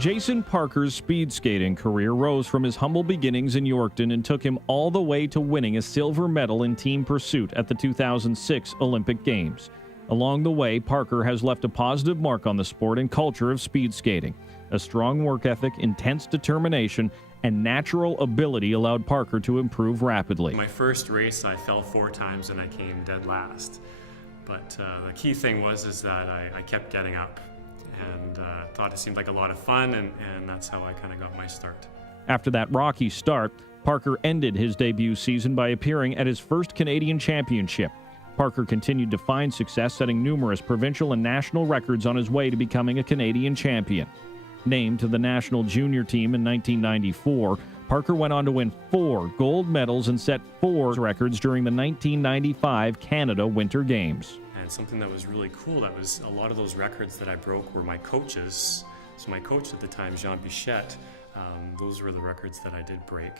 Jason Parker's speed skating career rose from his humble beginnings in Yorkton and took him all the way to winning a silver medal in team pursuit at the 2006 Olympic Games. Along the way, Parker has left a positive mark on the sport and culture of speed skating. A strong work ethic, intense determination, and natural ability allowed Parker to improve rapidly. My first race, I fell 4 times and I came dead last. But the key thing was that I kept getting up. And thought it seemed like a lot of fun, and that's how I kind of got my start. After that rocky start, Parker ended his debut season by appearing at his first Canadian Championship. Parker continued to find success, setting numerous provincial and national records on his way to becoming a Canadian champion. Named to the national junior team in 1994, Parker went on to win 4 gold medals and set 4 records during the 1995 Canada Winter Games. And something that was really cool, that was a lot of those records that I broke were my coaches. So my coach at the time, Jean Bichette, those were the records that I did break.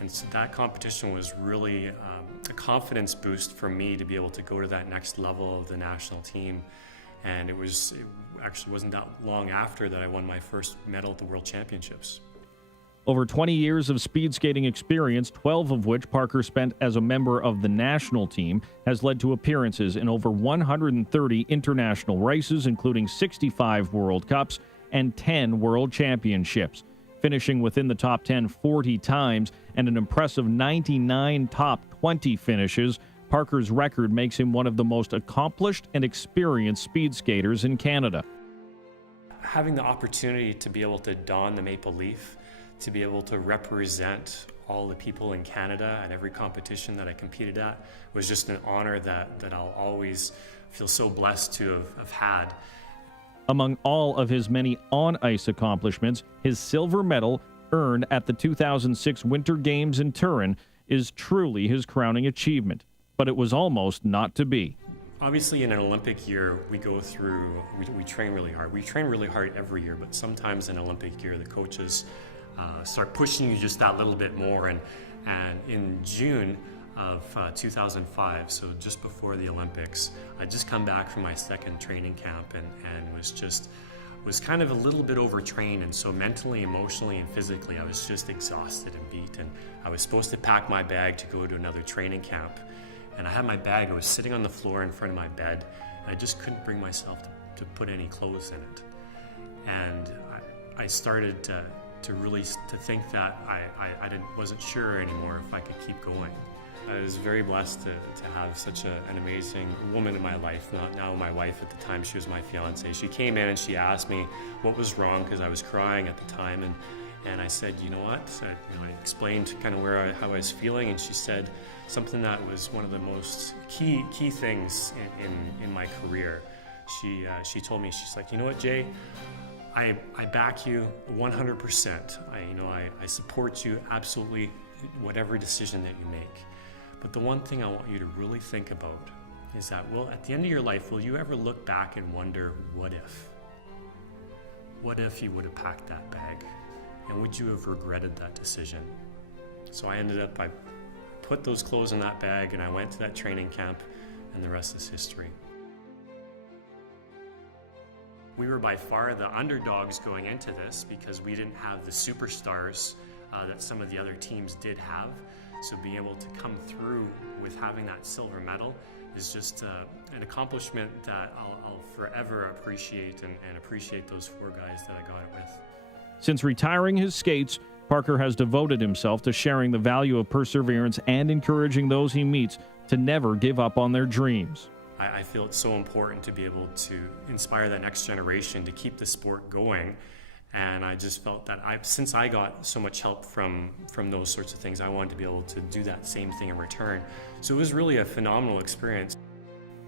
And so that competition was really a confidence boost for me to be able to go to that next level of the national team. And it actually wasn't that long after that I won my first medal at the World Championships. Over 20 years of speed skating experience, 12 of which Parker spent as a member of the national team, has led to appearances in over 130 international races, including 65 World Cups and 10 World Championships. Finishing within the top 10 40 times and an impressive 99 top 20 finishes, Parker's record makes him one of the most accomplished and experienced speed skaters in Canada. Having the opportunity to be able to don the maple leaf, to be able to represent all the people in Canada at every competition that I competed at was just an honor that I'll always feel so blessed to have had. Among all of his many on-ice accomplishments, his silver medal earned at the 2006 Winter Games in Turin is truly his crowning achievement, but it was almost not to be. Obviously, in an Olympic year, we train really hard. We train really hard every year, but sometimes in an Olympic year, the coaches start pushing you just that little bit more. And in June of 2005, so just before the Olympics, I'd just come back from my second training camp and was kind of a little bit overtrained, and so mentally, emotionally, and physically, I was just exhausted and beat. And I was supposed to pack my bag to go to another training camp. And I had my bag, I was sitting on the floor in front of my bed, and I just couldn't bring myself to put any clothes in it. And I started to think that I wasn't sure anymore if I could keep going. I was very blessed to have such an amazing woman in my life, now my wife. At the time, she was my fiance. She came in and she asked me what was wrong, because I was crying at the time, and I said, you know what? I explained kind of how I was feeling, and she said something that was one of the most key things in my career. She told me, she's like, you know what, Jay? I back you 100%. I support you absolutely, whatever decision that you make. But the one thing I want you to really think about is that, well, at the end of your life, will you ever look back and wonder, what if? What if you would have packed that bag? And would you have regretted that decision? So I put those clothes in that bag, and I went to that training camp, and the rest is history. We were by far the underdogs going into this because we didn't have the superstars that some of the other teams did have. So being able to come through with having that silver medal is just an accomplishment that I'll forever appreciate, and appreciate those 4 guys that I got it with. Since retiring his skates, Parker has devoted himself to sharing the value of perseverance and encouraging those he meets to never give up on their dreams. I feel it's so important to be able to inspire that next generation to keep the sport going. And I just felt that since I got so much help from those sorts of things, I wanted to be able to do that same thing in return. So it was really a phenomenal experience.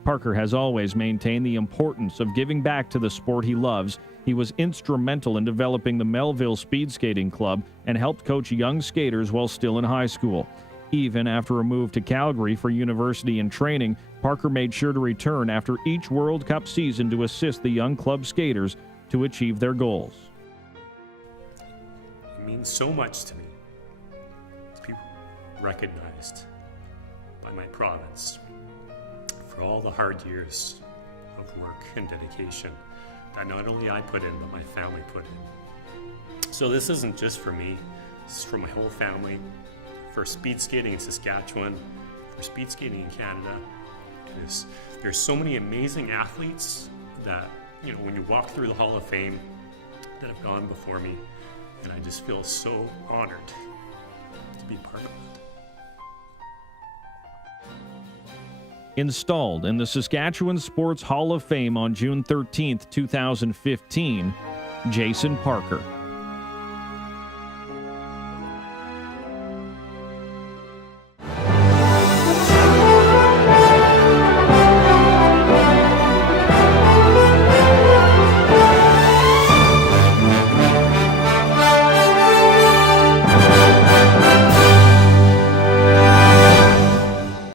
Parker has always maintained the importance of giving back to the sport he loves. He was instrumental in developing the Melville Speed Skating Club and helped coach young skaters while still in high school. Even after a move to Calgary for university and training, Parker made sure to return after each World Cup season to assist the young club skaters to achieve their goals. It means so much to me to be recognized by my province for all the hard years of work and dedication that not only I put in, but my family put in. So this isn't just for me, this is for my whole family, for speed skating in Saskatchewan, for speed skating in Canada. There's so many amazing athletes that, when you walk through the Hall of Fame, that have gone before me, and I just feel so honored to be part of it. Installed in the Saskatchewan Sports Hall of Fame on June 13th, 2015, Jason Parker.